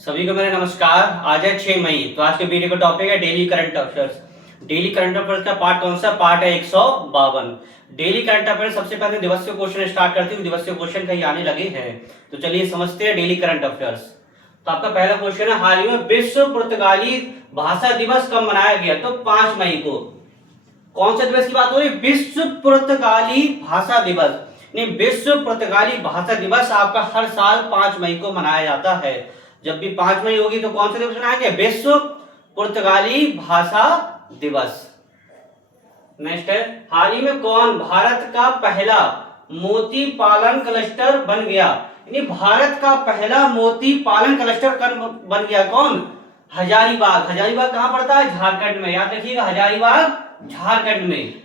सभी को मेरा नमस्कार। आज है 6 मई। तो आज के वीडियो का टॉपिक है daily current affairs. Daily current affairs का पार्ट कौन सा? पार्ट है 152। डेली करंट अफेयर्स सबसे पहले दिवसीय क्वेश्चन स्टार्ट करती हूँ। दिवसीय क्वेश्चन कहीं आने लगे हैं, तो चलिए समझते हैं डेली करंट अफेयर्स। तो आपका पहला क्वेश्चन है, हाल ही में विश्व पुर्तगाली भाषा दिवस कब मनाया गया? तो 5 मई को। कौन सा दिवस की बात हो रही है? विश्व पुर्तगाली भाषा दिवस। नहीं, विश्व पुर्तगाली भाषा दिवस आपका हर साल 5 मई को मनाया जाता है। जब भी 5 मई होगी तो कौन सा दिवस मनाएंगे? विश्व पुर्तगाली भाषा दिवस। नेक्स्ट है, हाल ही में कौन भारत का पहला मोती पालन क्लस्टर बन गया? यानी भारत का पहला मोती पालन क्लस्टर बन गया कौन? हजारीबाग। हजारीबाग कहां पड़ता है? झारखंड में। याद रखिएगा, हजारीबाग झारखंड में।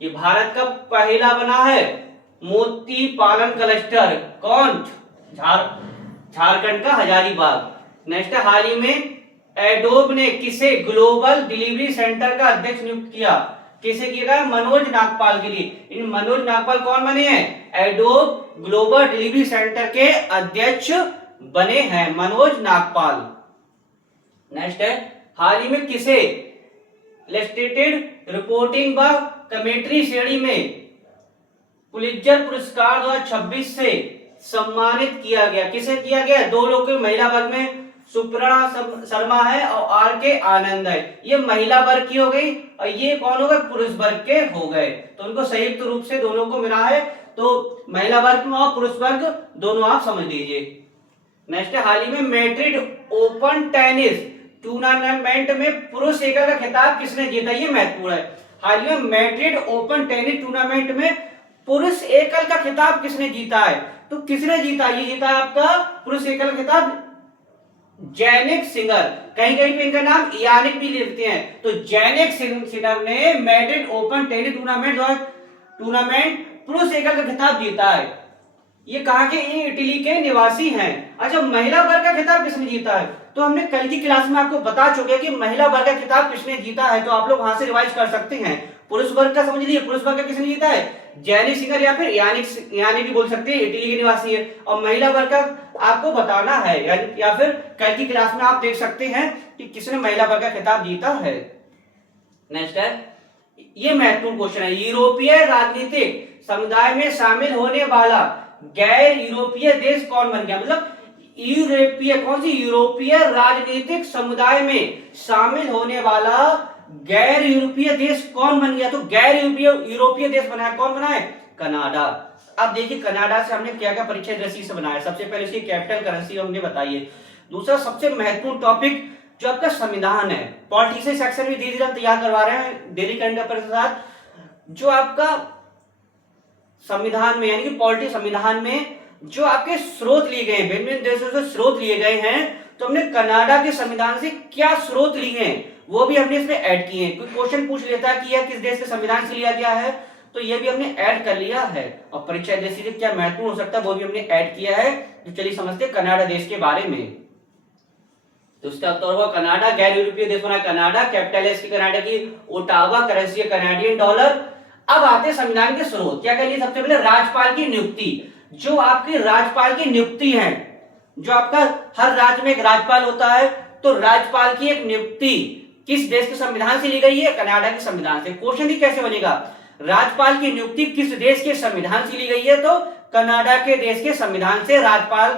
ये भारत का पहला बना है मोती पालन क्लस्टर। कौन? झारखंड का हजारीबाग। नेक्स्ट है, हाल ही में एडोब ने किसे ग्लोबल डिलीवरी सेंटर का अध्यक्ष नियुक्त किया? किसे किया गया? मनोज नागपाल के लिए। इन मनोज नागपाल कौन बने हैं? एडोब ग्लोबल डिलीवरी सेंटर के अध्यक्ष बने हैं मनोज नागपाल। नेक्स्ट है, हाल ही में किसे इलस्ट्रेटेड रिपोर्टिंग व कमेंट्री श्रेणी में पुलित्जर पुरस्कार 2026 से सम्मानित किया गया? किसे किया गया? दो लोग के महिला वर्ग में सुपर्णा शर्मा है और आर के आनंद है। ये महिला वर्ग की हो गई और ये कौन हो गए? पुरुष वर्ग के हो गए। तो उनको संयुक्त रूप से दोनों को मिला है, तो महिला वर्ग और पुरुष वर्ग दोनों आप समझ लीजिए। नेक्स्ट है, हाल ही में मैड्रिड ओपन टेनिस टूर्नामेंट में पुरुष एकल का खिताब किसने जीता? ये महत्वपूर्ण है। हाल ही में मैड्रिड ओपन टेनिस टूर्नामेंट में पुरुष एकल का खिताब किसने जीता है? तो किसने जीता? ये जीता आपका पुरुष एकल खिताब जैनिक सिंगर। कहीं कहीं पे इनका नाम यानिक भी लिखते हैं। तो जैनिक सिंगर ने मैड्रिड ओपन टेनिस टूर्नामेंट पुरुष एकल का खिताब जीता है। ये कहां के? ये इटली के निवासी हैं। अच्छा, महिला वर्ग का खिताब किसने जीता है? तो हमने कल की क्लास में आपको बता चुके हैं कि महिला वर्ग का खिताब किसने जीता है, तो आप लोग वहां से रिवाइज कर सकते हैं। पुरुष वर्ग का समझ लीजिए, पुरुष वर्ग का किसने जीता है? जैनिक सिंगर या फिर यानिक भी बोल सकते हैं, इटली के निवासी है। और महिला वर्ग का आपको बताना है या फिर कल की क्लास में आप देख सकते हैं कि किसने महिला वर्ग का खिताब जीता है। नेक्स्ट है, ये महत्वपूर्ण क्वेश्चन है, यूरोपीय राजनीतिक समुदाय में शामिल होने वाला गैर यूरोपीय देश कौन बन गया? मतलब यूरोपीय कौन सी? यूरोपीय राजनीतिक समुदाय में शामिल होने वाला गैर यूरोपीय देश कौन बन गया? तो गैर यूरोपीय देश बना है। कौन बना है? कनाडा। अब देखिए, कनाडा से हमने क्या क्या परिचय दृष्टि से बनाया। सबसे पहले इसकी कैपिटल करेंसी हमने बताई है। दूसरा सबसे महत्वपूर्ण टॉपिक जो आपका संविधान है, पॉलिटिक्स सेक्शन भी धीरे धीरे हम तैयार करवा रहे हैं डेली करंट अफेयर्स के साथ। जो आपका संविधान में यानी कि पॉलिटिक्स संविधान में जो आपके स्रोत लिए गए, भिन्न देशों से स्रोत लिए गए हैं, तो हमने कनाडा के संविधान से क्या स्रोत लिए हैं वो भी हमने इसमें ऐड किए हैं। कोई क्वेश्चन पूछ लेता है कि यह किस देश के संविधान से लिया गया है, तो ये भी हमने ऐड कर लिया है। और परीक्षा दृष्टि से क्या महत्वपूर्ण हो सकता है वो भी हमने ऐड किया है। तो चलिए समझते हैं कनाडा देश के बारे में। तो उसका उत्तर होगा कनाडा। गैर यूरोपीय देश बना कनाडा। कैपिटल है इसकी कनाडा की ओटावा। करेंसी है कनाडियन डॉलर। अब आते हैं संविधान के स्रोत। क्या करिए? सबसे पहले राज्यपाल की नियुक्ति। जो आपकी राज्यपाल की नियुक्ति है, जो आपका हर राज्य में एक राज्यपाल होता है, तो राज्यपाल की एक नियुक्ति किस देश के संविधान से ली गई है? कनाडा के संविधान से। क्वेश्चन ही कैसे बनेगा? राज्यपाल की नियुक्ति किस देश के संविधान से ली गई है? तो कनाडा के देश के संविधान से राज्यपाल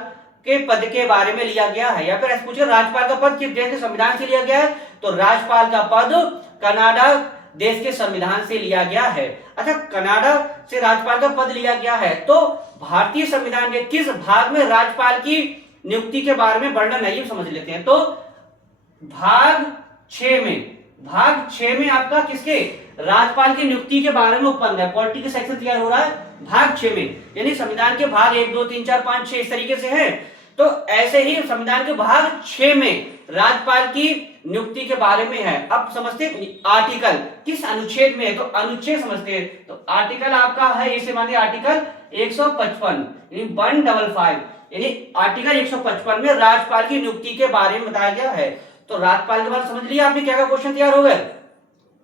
के पद के बारे में लिया गया है। या फिर ऐसे पूछे राज्यपाल का पद किस देश के संविधान से लिया गया है? तो राज्यपाल का पद कनाडा देश के संविधान से लिया गया है। अच्छा, कनाडा से राज्यपाल का पद लिया गया है, तो भारतीय संविधान के किस भाग में राज्यपाल की नियुक्ति के बारे में वर्णन है ये समझ लेते हैं। तो भाग 6 में, भाग 6 में आपका किसके? राज्यपाल की नियुक्ति के बारे में उपबंध है। पॉलिटिकल सेक्शन तैयार हो रहा है भाग 6 में, यानी संविधान के भाग 1 2 3 4 5 6 इस तरीके से है। तो ऐसे ही संविधान के भाग 6 में राज्यपाल की नियुक्ति के बारे में है। अब समझते आर्टिकल किस अनुच्छेद में है, तो अनुच्छेद समझते हैं। तो आर्टिकल आपका है, इसे मानिए आर्टिकल 155 यानी 155, यानी आर्टिकल 155 में राज्यपाल की नियुक्ति के बारे में बताया गया है। तो राज्यपाल के बाद समझ लिया आपने क्या क्या क्वेश्चन तैयार हो गए।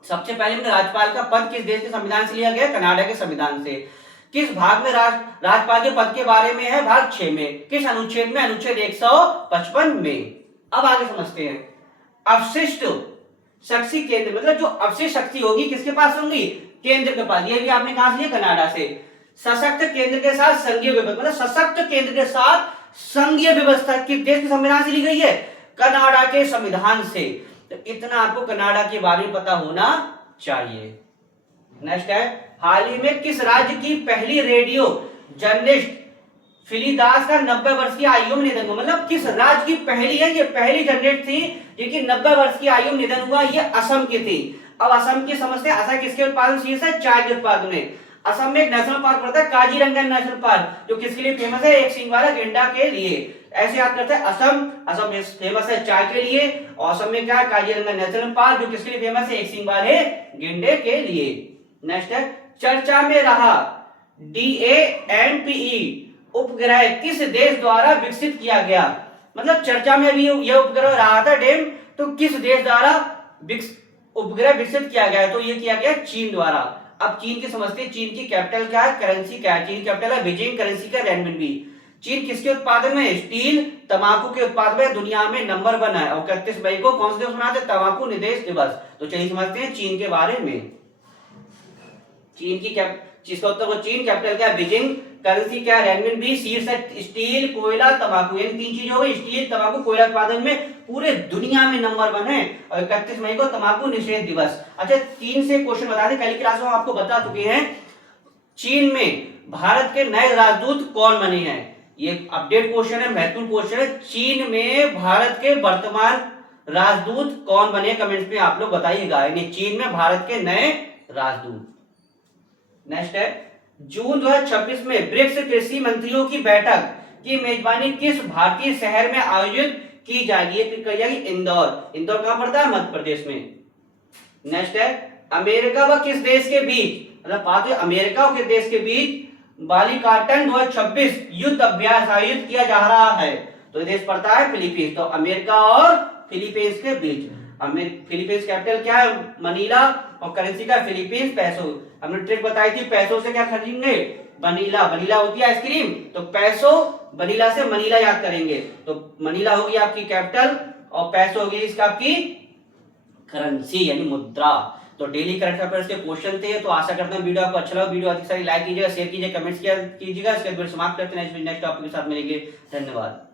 सबसे पहले राज्यपाल का पद किस देश के संविधान से लिया गया? कनाडा के संविधान से। किस भाग में राज्यपाल के पद के बारे में है? भाग 6 में। किस अनुच्छेद में? अनुच्छेद 155 में। अब आगे समझते हैं। अवशिष्ट शक्ति केंद्र, मतलब जो अवशिष्ट शक्ति होगी किसके पास होंगी? केंद्र के पास। ये भी आपने कहां से लिया? कनाडा से। सशक्त केंद्र के साथ संघीय व्यवस्था, मतलब सशक्त केंद्र के साथ संघीय व्यवस्था किस देश के संविधान से ली गई है? कनाडा के संविधान से। तो इतना आपको कनाडा के बारे में पता होना चाहिए। नेक्स्ट है, हाल ही में किस राज्य की पहली रेडियो जर्नलिस्ट फिलीदास का 90 वर्ष की आयु में निधन हुआ? मतलब किस राज्य की पहली है? ये पहली जर्नलिस्ट थी जिनकी 90 वर्ष की आयु में निधन हुआ, ये असम की थी। अब असम की समझते हैं। असम किसके उत्पादन शीर्ष है? चाय के उत्पादन में। असम में एक नेशनल पार्क पड़ता है काजीरंगा नेशनल पार्क, जो किसके लिए फेमस है? एक सींग वाला गेंडा के लिए। ऐसे याद करते हैं। असम फेमस है चाय के लिए, और असम में क्या है? काजीरंगा नेशनल पार्क, जो किसके लिए फेमस है? एक सींग वाले गेंडे के लिए। नेक्स्ट है, चर्चा में रहा DANPE उपग्रह किस देश द्वारा विकसित किया गया? मतलब चर्चा में भी यह उपग्रह रहा था डेम, तो किस देश द्वारा उपग्रह विकसित किया गया? तो ये किया गया चीन द्वारा। अब चीन की समझते हैं। चीन की कैपिटल क्या है? करेंसी क्या है? चीन की कैपिटल है बीजिंग, करेंसी का रेनमिनबी। चीन किसके उत्पादन में? स्टील, तंबाकू के उत्पादन में दुनिया में नंबर 1 है। और 31 मई को कौन से दिवस मनाते हैं? तंबाकू निषेध दिवस। तो चलिए समझते हैं चीन के बारे में। चीन की जिसका उत्तर वो चीन, कैपिटल क्या है? बीजिंग, करेंसी क्या है? रेनमिनबी, शीर्ष है स्टील, कोयला, तंबाकू। ये 3 चीजें हो गई। स्टील, तंबाकू, कोयला उत्पादन में पूरे दुनिया में नंबर 1 है। और 31 मई को तंबाकू निषेध दिवस। अच्छा, 3 से क्वेश्चन बता दें, पहली क्लास में आपको बता चुके हैं। चीन में भारत के नए राजदूत कौन बने हैं? ये अपडेट क्वेश्चन है, महत्वपूर्ण क्वेश्चन है। चीन में भारत के वर्तमान राजदूत कौन बने? कमेंट्स में आप लोग बताइएगा। यानी चीन में भारत के नए राजदूत। नेक्स्ट है, जून 2026 में ब्रिक्स कृषि मंत्रियों की बैठक की मेजबानी किस भारतीय शहर में आयोजित की जाएगी? ये कही जाएगी इंदौर। इंदौर कहां पड़ता है? मध्य प्रदेश में। नेक्स्ट है, अमेरिका व किस देश के बीच, मतलब बात है अमेरिका और किस देश के बीच बालिकाटन 2026 युद्ध अभ्यास आयोजित किया जा रहा है? तो देश पड़ता है फिलीपींस। तो अमेरिका और फिलीपींस के बीच। फिलीपींस कैपिटल क्या है? मनीला, और करेंसी का फिलीपींस पैसो। हमने ट्रिक बताई थी, पैसों से क्या खरीदेंगे? वनीला। वनीला होती है आइसक्रीम, तो पैसो वनीला से मनीला याद करेंगे। तो मनीला होगी आपकी कैपिटल, और पैसो होगी इसका आपकी करेंसी यानी मुद्रा। तो डेली करंट अफेयर्स के क्वेश्चन थे। तो आशा करता हूं वीडियो आपको अच्छा लगा। वीडियो अधिक सारी लाइक कीजिएगा, शेयर कीजिएगा, कमेंट्स कीजिएगा। इसके बाद समाप्त करते हैं। नेक्स्ट टॉपिक के साथ मिलेंगे। धन्यवाद।